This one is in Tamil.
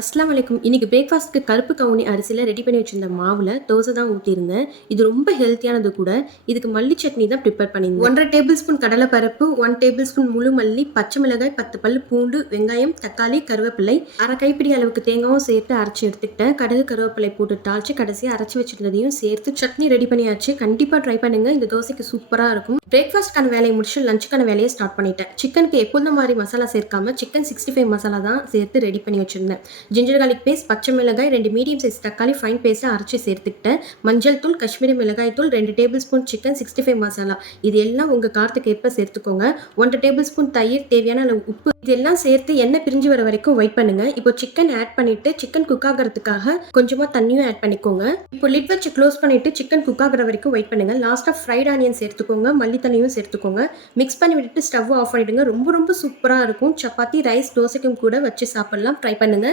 அஸ்ஸலாமு அலைக்கும். இன்னைக்கு பிரேக்ஃபாஸ்ட்க்கு கருப்பு கவுனி அரிசியில ரெடி பண்ணி வச்சிருந்த மாவுல தோசை தான் ஊத்தியிருந்தேன். இது ரொம்ப ஹெல்த்தியானது கூட. இதுக்கு மல்லி சட்னி தான் ப்ரிப்பேர் பண்ணியிருந்தேன். 1 1/2 டேபிள் ஸ்பூன் கடலை பருப்பு, 1 டேபிள் ஸ்பூன் முழு மல்லி, பச்சை மிளகாய், 10 பல்லு பூண்டு, வெங்காயம், தக்காளி, கருவேப்பிலை, அரை கைப்பிடி அளவுக்கு தேங்காவும் சேர்த்து அரைச்சு எடுத்துக்கிட்டேன். கடுகு, கருவேப்பிலை போட்டு தாளிச்சு கடைசியா அரைச்சு வச்சிருந்ததையும் சேர்த்து சட்னி ரெடி பண்ணியாச்சு. கண்டிப்பா ட்ரை பண்ணுங்க. இந்த தோசைக்கு சூப்பரா இருக்கும். பிரேக்ஃபாஸ்ட்கான வேலையை முடிச்சு லஞ்சுக்கான வேலையை ஸ்டார்ட் பண்ணிட்டேன். சிக்கனுக்கு எப்போதும் மாதிரி மசாலா சேர்க்காம சிக்கன் 65 மசாலா தான் சேர்த்து ரெடி பண்ணி வச்சிருந்தேன். ஜிஞ்சர் கார்லிக் பேஸ்ட், பச்சை மிளகாய், 2 மீடியம் சைஸ் தக்காளி ஃபைன் பேஸ்ட்டாக அரைச்சி சேர்த்துக்கிட்டேன். மஞ்சள் தூள், காஷ்மீரி மிளகாய் தூள், 2 டேபிள் ஸ்பூன் சிக்கன் 65 மசாலா. இது எல்லாம் உங்கள் காரத்துக்கு ஏற்ப சேர்த்துக்கோங்க. 1 டேபிள் ஸ்பூன் தயிர், தேவையான அளவு உப்பு, இதெல்லாம் சேர்த்து எண்ணெய் பிரிஞ்சு வர வரைக்கும் வெயிட் பண்ணுங்க. இப்போ சிக்கன் ஆட் பண்ணிட்டு சிக்கன் குக் ஆகிறதுக்காக கொஞ்சமா தண்ணியும் ஆட் பண்ணிக்கோங்க. இப்போ லிட் வச்சு க்ளோஸ் பண்ணிட்டு சிக்கன் குக் ஆகிற வரைக்கும் வெயிட் பண்ணுங்க. லாஸ்ட்டாக ஃப்ரைட் ஆனியன் சேர்த்துக்கோங்க, மல்லித்தண்ணியும் சேர்த்துக்கோங்க. மிக்ஸ் பண்ணி விட்டுட்டு ஸ்டவ் ஆஃப் பண்ணிடுங்க. ரொம்ப ரொம்ப சூப்பராக இருக்கும். சப்பாத்தி, ரைஸ், தோசைக்கும் கூட வச்சு சாப்பிடலாம். ட்ரை பண்ணுங்க.